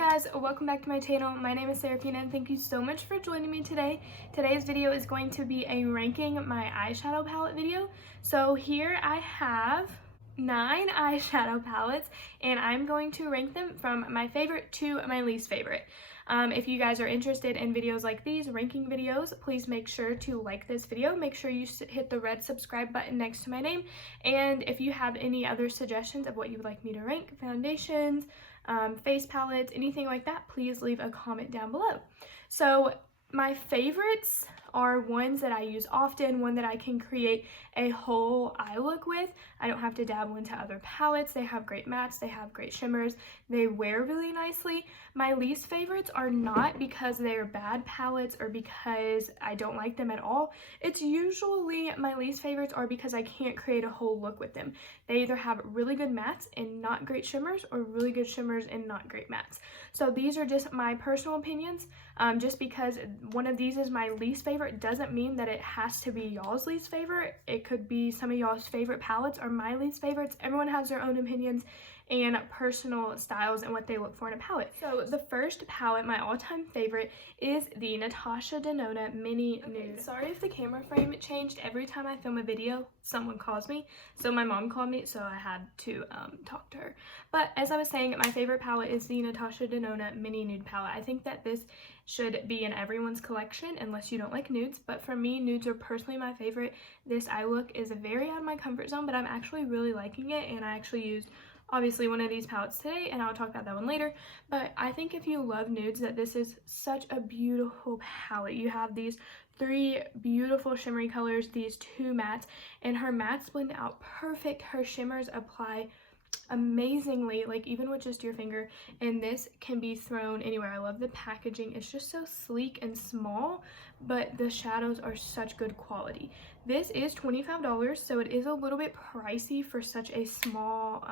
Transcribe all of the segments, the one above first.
guys, welcome back to my channel. My name is Seraphina and thank you so much for joining me today. Today's video is going to be a ranking my eyeshadow palette video. So here I have 9 eyeshadow palettes and I'm going to rank them from my favorite to my least favorite. If you guys are interested in videos like these, ranking videos, please make sure to like this video. Make sure you hit the red subscribe button next to my name. And if you have any other suggestions of what you would like me to rank, foundations, face palettes, anything like that, please leave a comment down below. So my favorites are ones that I use often, one that I can create a whole eye look with. I don't have to dabble into other palettes. They have great mattes, they have great shimmers, they wear really nicely. My least favorites are not because they're bad palettes or because I don't like them at all. It's usually my least favorites are because I can't create a whole look with them. They either have really good mattes and not great shimmers or really good shimmers and not great mattes. So these are just my personal opinions. Just because one of these is my least favorite doesn't mean that it has to be y'all's least favorite. It could be some of y'all's favorite palettes or my least favorites. Everyone has their own opinions and personal styles and what they look for in a palette. So the first palette, my all-time favorite, is the Natasha Denona Mini Nude. Sorry if the camera frame changed. Every time I film a video, someone calls me. So my mom called me, so I had to talk to her. But as I was saying, my favorite palette is the Natasha Denona Mini Nude palette. I think that this should be in everyone's collection unless you don't like nudes, but for me, nudes are personally my favorite. This eye look is very out of my comfort zone, but I'm actually really liking it, and I actually used obviously one of these palettes today, and I'll talk about that one later. But I think if you love nudes, that this is such a beautiful palette. You have these 3 beautiful shimmery colors, these 2 mattes, and her mattes blend out perfect. Her shimmers apply amazingly, like even with just your finger, and this can be thrown anywhere. I love the packaging. It's just so sleek and small, but the shadows are such good quality. This is $25, so it is a little bit pricey for such a small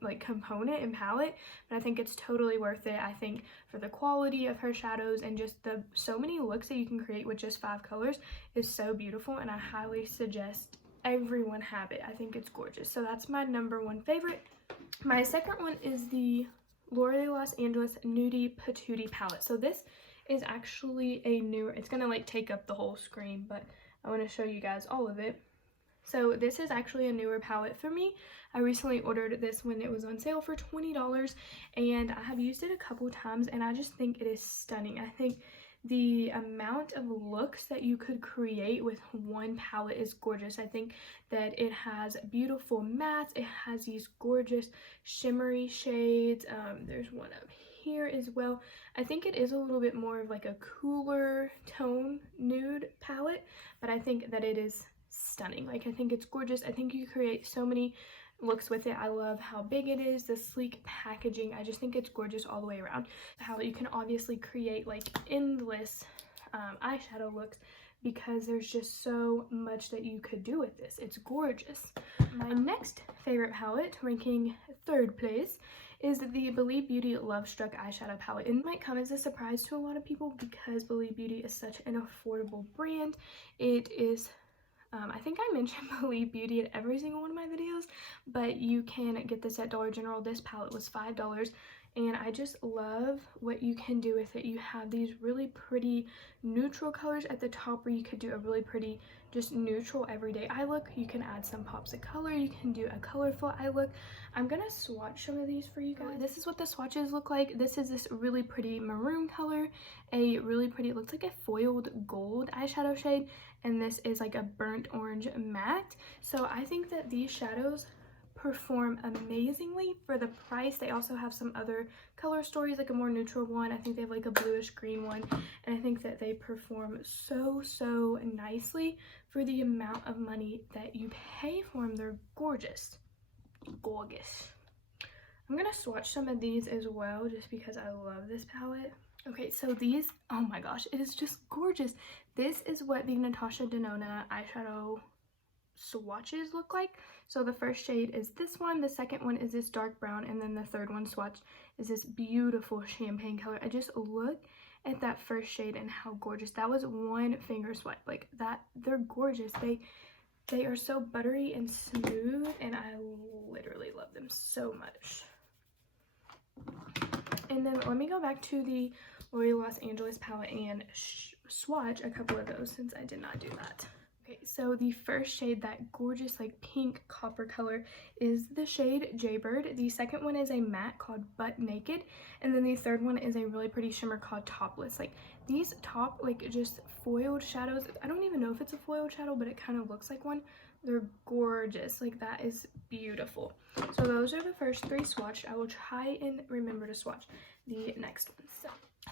like component and palette, but I think it's totally worth it. I think for the quality of her shadows and just the so many looks that you can create with just 5 colors is so beautiful, and I highly suggest everyone have it. I think it's gorgeous. So that's my #1 favorite. My second one is the L'Oreal Los Angeles Nudie Patootie palette. So this is actually a newer, it's gonna like take up the whole screen, but I want to show you guys all of it. So this is actually a newer palette for me. I recently ordered this when it was on sale for $20, and I have used it a couple times, and I just think it is stunning. I think the amount of looks that you could create with one palette is gorgeous. I think that it has beautiful mattes. It has these gorgeous shimmery shades. There's one up here as well. I think it is a little bit more of like a cooler tone nude palette, but I think that it is stunning. Like, I think it's gorgeous. I think you create so many looks with it. I love how big it is, the sleek packaging. I just think it's gorgeous all the way around. How you can obviously create like endless eyeshadow looks because there's just so much that you could do with this. It's gorgeous. My next favorite palette, ranking 3rd place, is the Believe Beauty Love Struck eyeshadow palette. It might come as a surprise to a lot of people because Believe Beauty is such an affordable brand. It is I think I mentioned Believe Beauty in every single one of my videos, but you can get this at Dollar General. This palette was $5, and I just love what you can do with it. You have these really pretty neutral colors at the top where you could do a really pretty just neutral everyday eye look. You can add some pops of color. You can do a colorful eye look. I'm gonna swatch some of these for you guys. This is what the swatches look like. This is this really pretty maroon color, a really pretty, it looks like a foiled gold eyeshadow shade, and this is like a burnt orange matte. So I think that these shadows perform amazingly for the price. They also have some other color stories, like a more neutral one. I think they have like a bluish green one, and I think that they perform so nicely for the amount of money that you pay for them. They're gorgeous. I'm gonna swatch some of these as well just because I love this palette. Okay, so these, oh my gosh, it is just gorgeous. This is what the Natasha Denona eyeshadow swatches look like. So the first shade is this one, the second one is this dark brown, and then the third one swatched is this beautiful champagne color. I just look at that first shade and how gorgeous. That was one finger swipe. Like that, they're gorgeous. They are so buttery and smooth, and I literally love them so much. And then let me go back to the L'Oreal Los Angeles palette and swatch a couple of those since I did not do that. Okay, so the first shade, that gorgeous like pink copper color, is the shade Jaybird. The second one is a matte called Butt Naked, and then the third one is a really pretty shimmer called Topless. Like these top like just foiled shadows, I don't even know if it's a foiled shadow, but it kind of looks like one. They're gorgeous. Like that is beautiful. So those are the first three swatched. I will try and remember to swatch the next one. So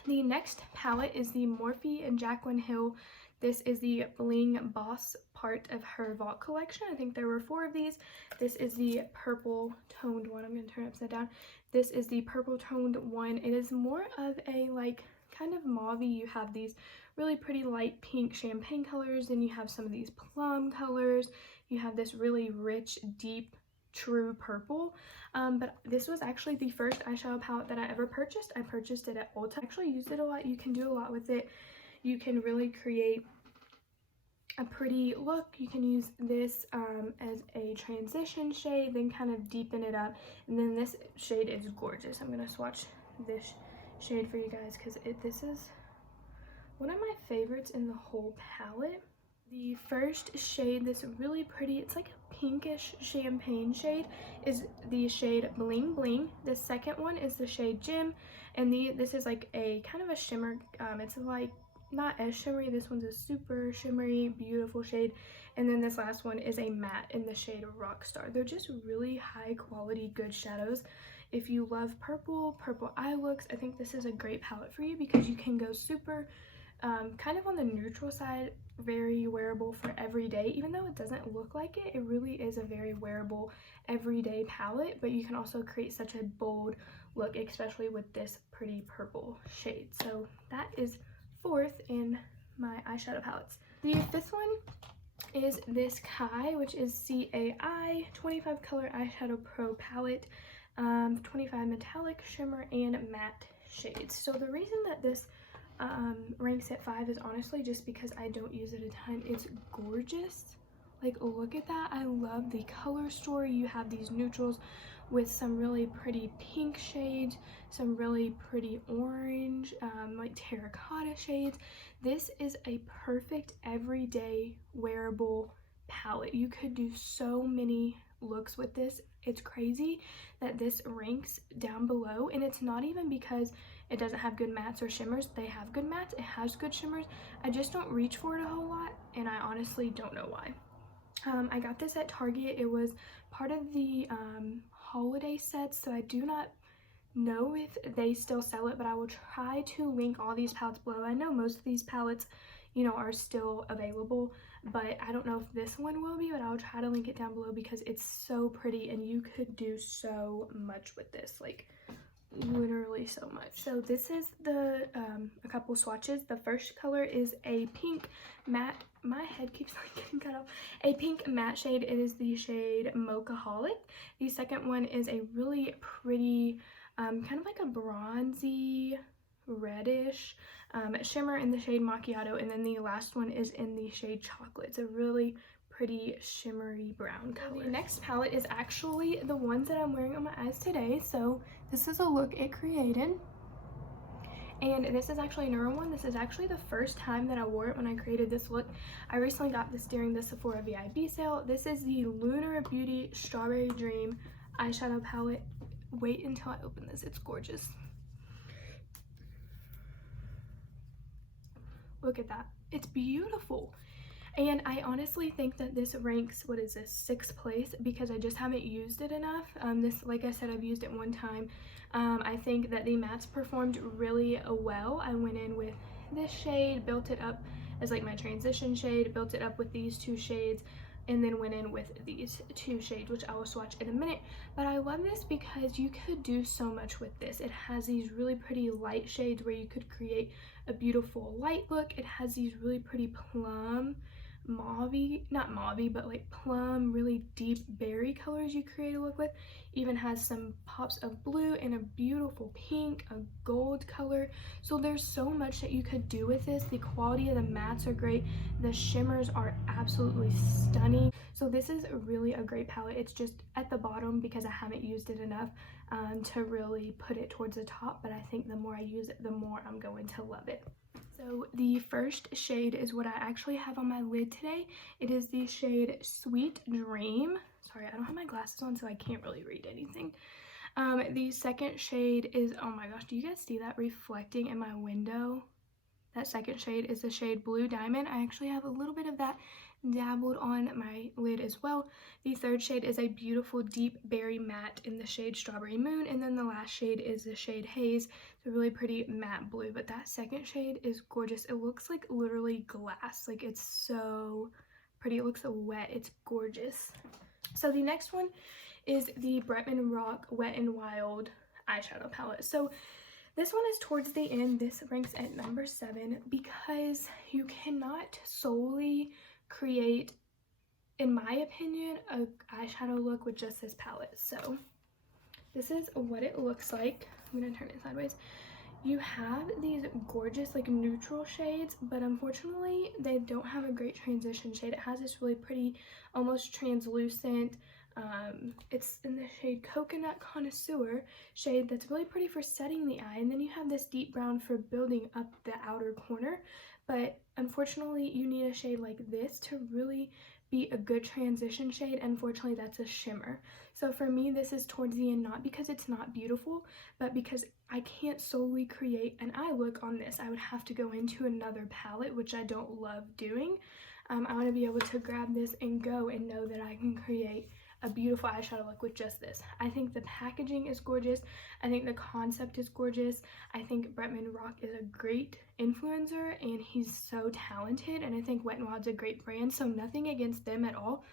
the next palette is the Morphe and Jaclyn Hill. This is the Bling Boss part of her Vault collection. I think there were 4 of these. This is the purple toned one. I'm going to turn it upside down. This is the purple toned one. It is more of a like kind of mauve-y. You have these really pretty light pink champagne colors, and you have some of these plum colors. You have this really rich, deep, true purple. But this was actually the first eyeshadow palette that I ever purchased. I purchased it at Ulta. I actually used it a lot. You can do a lot with it. You can really create a pretty look. You can use this as a transition shade, then kind of deepen it up. And then this shade is gorgeous. I'm going to swatch this shade for you guys because this is one of my favorites in the whole palette. The first shade, this really pretty, it's like a pinkish champagne shade, is the shade Bling Bling. The second one is the shade Gem, and this is like a kind of a shimmer. It's like not as shimmery. This one's a super shimmery, beautiful shade. And then this last one is a matte in the shade Rockstar. They're just really high quality, good shadows. If you love purple eye looks, I think this is a great palette for you because you can go super kind of on the neutral side, very wearable for every day. Even though it doesn't look like it, it really is a very wearable everyday palette, but you can also create such a bold look, especially with this pretty purple shade. So that is 4th in my eyeshadow palettes. The 5th one is this Kai, which is CAI 25 color eyeshadow pro palette, 25 metallic, shimmer, and matte shades. So the reason that this ranks at 5 is honestly just because I don't use it a ton. It's gorgeous. Like look at that. I love the color story. You have these neutrals with some really pretty pink shades, some really pretty orange, like terracotta shades. This is a perfect everyday wearable palette. You could do so many looks with this. It's crazy that this ranks down below, and it's not even because it doesn't have good mattes or shimmers. They have good mattes, it has good shimmers. I just don't reach for it a whole lot, and I honestly don't know why. I got this at Target. It was part of the holiday sets, so I do not know if they still sell it, but I will try to link all these palettes below. I know most of these palettes, you know, are still available, but I don't know if this one will be, but I'll try to link it down below because it's so pretty and you could do so much with this, like literally so much. So this is the a couple swatches. The first color is a pink matte. My head keeps like getting cut off. A pink matte shade. It is the shade Mochaholic. The second one is a really pretty kind of like a bronzy reddish shimmer in the shade Macchiato, and then the last one is in the shade Chocolate. It's a really pretty shimmery brown color. The next palette is actually the ones that I'm wearing on my eyes today. So this is a look it created, and this is actually a newer one. This is actually the first time that I wore it when I created this look. I recently got this during the Sephora VIB sale. This is the Lunar Beauty Strawberry Dream eyeshadow palette. Wait until I open this. It's gorgeous. Look at that. It's beautiful. And I honestly think that this ranks, what is this, 6th place, because I just haven't used it enough. This, like I said, I've used it one time. I think that the mattes performed really well. I went in with this shade, built it up as like my transition shade, built it up with these 2 shades, and then went in with these 2 shades, which I will swatch in a minute. But I love this because you could do so much with this. It has these really pretty light shades where you could create a beautiful light look. It has these really pretty plum, mauve-y, not mauve-y, but like plum, really deep berry colors you create a look with. Even has some pops of blue and a beautiful pink, a gold color. So there's so much that you could do with this. The quality of the mattes are great. The shimmers are absolutely stunning. So this is really a great palette. It's just at the bottom because I haven't used it enough. to really put it towards the top, but I think the more I use it, the more I'm going to love it. So the first shade is what I actually have on my lid today. It is the shade Sweet Dream. Sorry, I don't have my glasses on, so I can't really read anything. The second shade is, oh my gosh, do you guys see that reflecting in my window? That second shade is the shade Blue Diamond. I actually have a little bit of that dabbled on my lid as well. The third shade is a beautiful deep berry matte in the shade Strawberry Moon, and then the last shade is the shade Haze. It's a really pretty matte blue, but that second shade is gorgeous. It looks like literally glass. Like, it's so pretty. It looks so wet. It's gorgeous. So the next one is the Bretman Rock Wet n Wild eyeshadow palette. So this one is towards the end. This ranks at number 7 because you cannot solely create, in my opinion, a eyeshadow look with just this palette. So this is what it looks like. I'm gonna turn it sideways. You have these gorgeous like neutral shades, but unfortunately they don't have a great transition shade. It has this really pretty, almost translucent, it's in the shade Coconut Connoisseur shade that's really pretty for setting the eye, and then you have this deep brown for building up the outer corner. But unfortunately you need a shade like this to really be a good transition shade. Unfortunately, that's a shimmer. So for me, this is towards the end, not because it's not beautiful, but because I can't solely create an eye look on this. I would have to go into another palette, which I don't love doing. I want to be able to grab this and go and know that I can create a beautiful eyeshadow look with just this. I think the packaging is gorgeous. I think the concept is gorgeous. I think Bretman Rock is a great influencer and he's so talented, and I think Wet n Wild's a great brand, so nothing against them at all.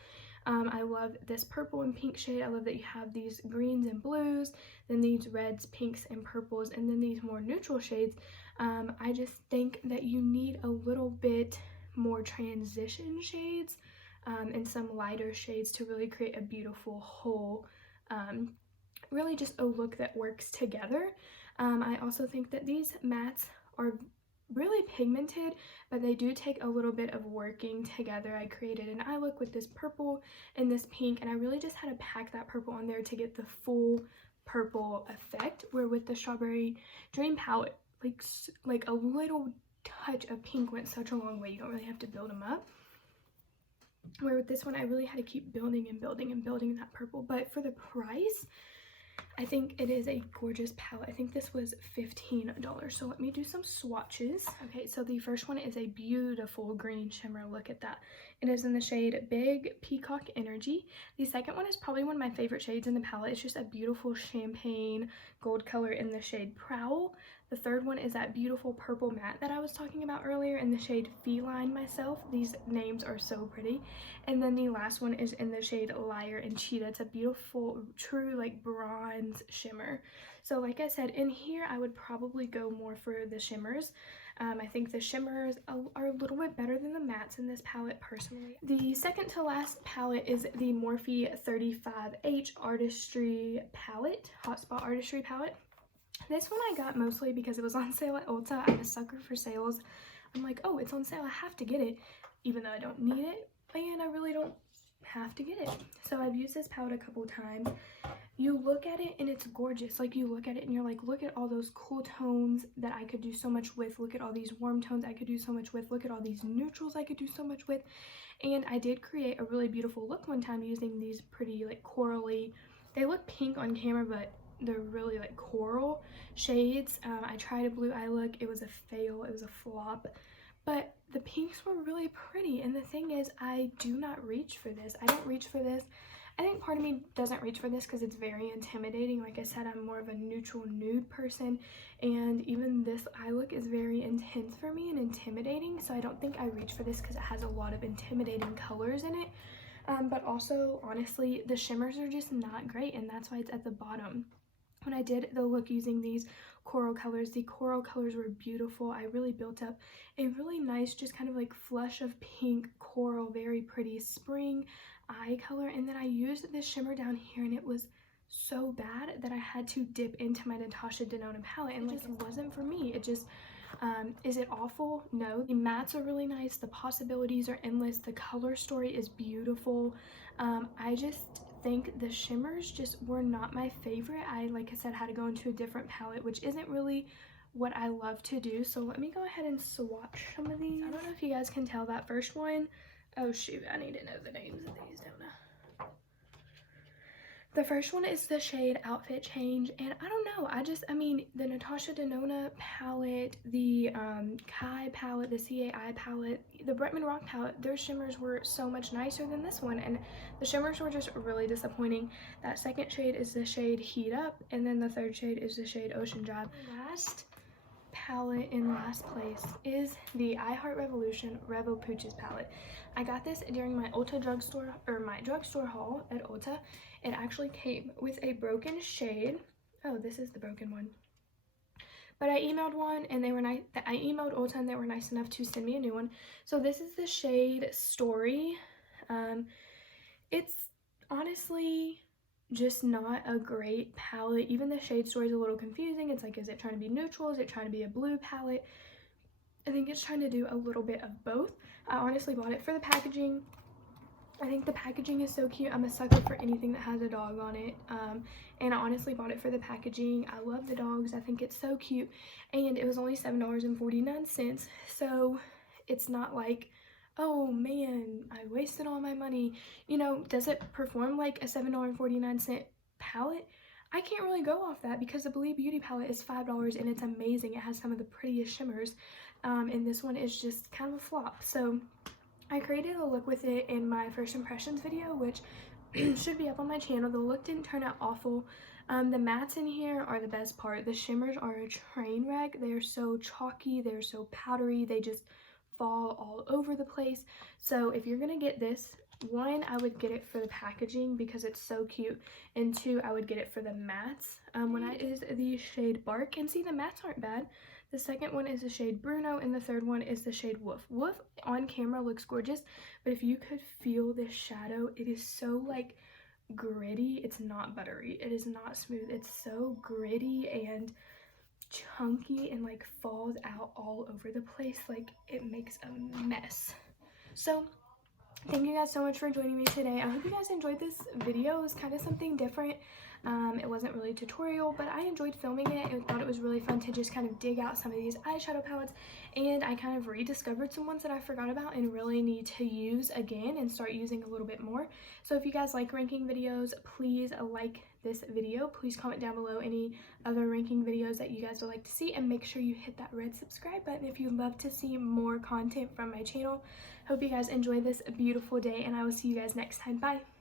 I love this purple and pink shade. I love that you have these greens and blues, then these reds, pinks, and purples, and then these more neutral shades. I just think that you need a little bit more transition shades and some lighter shades to really create a beautiful whole, really just a look that works together. I also think that these mattes are really pigmented, but they do take a little bit of working together. I created an eye look with this purple and this pink, and I really just had to pack that purple on there to get the full purple effect, where with the Strawberry Dream palette, like a little touch of pink went such a long way. You don't really have to build them up. Where with this one, I really had to keep building and building and building that purple. But for the price, I think it is a gorgeous palette. I think this was $15. So let me do some swatches. Okay, so the first one is a beautiful green shimmer. Look at that. It is in the shade Big Peacock Energy. The second one is probably one of my favorite shades in the palette. It's just a beautiful champagne gold color in the shade Prowl. The third one is that beautiful purple matte that I was talking about earlier in the shade Feline Myself. These names are so pretty. And then the last one is in the shade Liar and Cheetah. It's a beautiful, true like bronze shimmer. So like I said, in here I would probably go more for the shimmers. I think the shimmers are a little bit better than the mattes in this palette personally. The second to last palette is the Morphe 35H Artistry palette, Hotspot Artistry palette. This one I got mostly because it was on sale at Ulta. I'm a sucker for sales. I'm like, oh, it's on sale, I have to get it, even though I don't need it, and I really don't have to get it. So I've used this palette a couple times. You look at it and it's gorgeous. Like, you look at it and you're like, look at all those cool tones that I could do so much with. Look at all these warm tones I could do so much with. Look at all these neutrals I could do so much with. And I did create a really beautiful look one time using these pretty like corally, they look pink on camera, but they're really like coral shades. I tried a blue eye look. It was a fail. It was a flop. But the pinks were really pretty. And the thing is, I do not reach for this. I don't reach for this. I think part of me doesn't reach for this because it's very intimidating. Like I said, I'm more of a neutral nude person. And even this eye look is very intense for me and intimidating. So I don't think I reach for this because it has a lot of intimidating colors in it. But also, honestly, the shimmers are just not great. And that's why it's at the bottom. When I did the look using these coral colors, the coral colors were beautiful. I really built up a really nice, just kind of like flush of pink coral, very pretty spring eye color. And then I used this shimmer down here, and it was so bad that I had to dip into my Natasha Denona palette, and it just wasn't for me. It just, is it awful? No. The mattes are really nice. The possibilities are endless. The color story is beautiful. I just think the shimmers just were not my favorite. Like I said, had to go into a different palette, which isn't really what I love to do. So let me go ahead and swatch some of these. I don't know if you guys can tell that first one. Oh shoot, I need to know the names of these, don't I? The first one is the shade Outfit Change, and I don't know, I mean, the Natasha Denona palette, the Kai palette, the CAI palette, the Bretman Rock palette, their shimmers were so much nicer than this one, and the shimmers were just really disappointing. That second shade is the shade Heat Up, and then the third shade is the shade Ocean Drive. Last palette in last place is the I Heart Revolution Revo Pooches palette. I got this during my Ulta drugstore, or my drugstore haul at Ulta. It actually came with a broken shade. Oh, this is the broken one. But I emailed one and they were nice. I emailed Ulta and they were nice enough to send me a new one. So this is the shade Story. It's honestly just not a great palette. Even the shade Story is a little confusing. It's like, is it trying to be neutral? Is it trying to be a blue palette? I think it's trying to do a little bit of both. I honestly bought it for the packaging. I think the packaging is so cute. I'm a sucker for anything that has a dog on it. And I honestly bought it for the packaging. I love the dogs. I think it's so cute. And it was only $7.49. So it's not like, oh man, I wasted all my money. You know, does it perform like a $7.49 palette? I can't really go off that because the Believe Beauty palette is $5 and it's amazing. It has some of the prettiest shimmers. And this one is just kind of a flop. So I created a look with it in my first impressions video, which should be up on my channel. The look didn't turn out awful. The mattes in here are the best part. The shimmers are a train wreck. They're so chalky, they're so powdery, they just fall all over the place. So if you're gonna get this, one, I would get it for the packaging because it's so cute, and two, I would get it for the mattes. One is the shade Bark, and see, the mattes aren't bad. The second one is the shade Bruno, and the third one is the shade Woof. Woof on camera looks gorgeous, but if you could feel this shadow, it is so like gritty. It's not buttery. It is not smooth. It's so gritty and chunky and like falls out all over the place. Like, it makes a mess. So thank you guys so much for joining me today. I hope you guys enjoyed this video. It was kind of something different. It wasn't really a tutorial, but I enjoyed filming it. I thought it was really fun to just kind of dig out some of these eyeshadow palettes, and I kind of rediscovered some ones that I forgot about and really need to use again and start using a little bit more. So if you guys like ranking videos, please like this video. Please comment down below any other ranking videos that you guys would like to see, and make sure you hit that red subscribe button if you'd love to see more content from my channel. Hope you guys enjoy this beautiful day, and I will see you guys next time. Bye!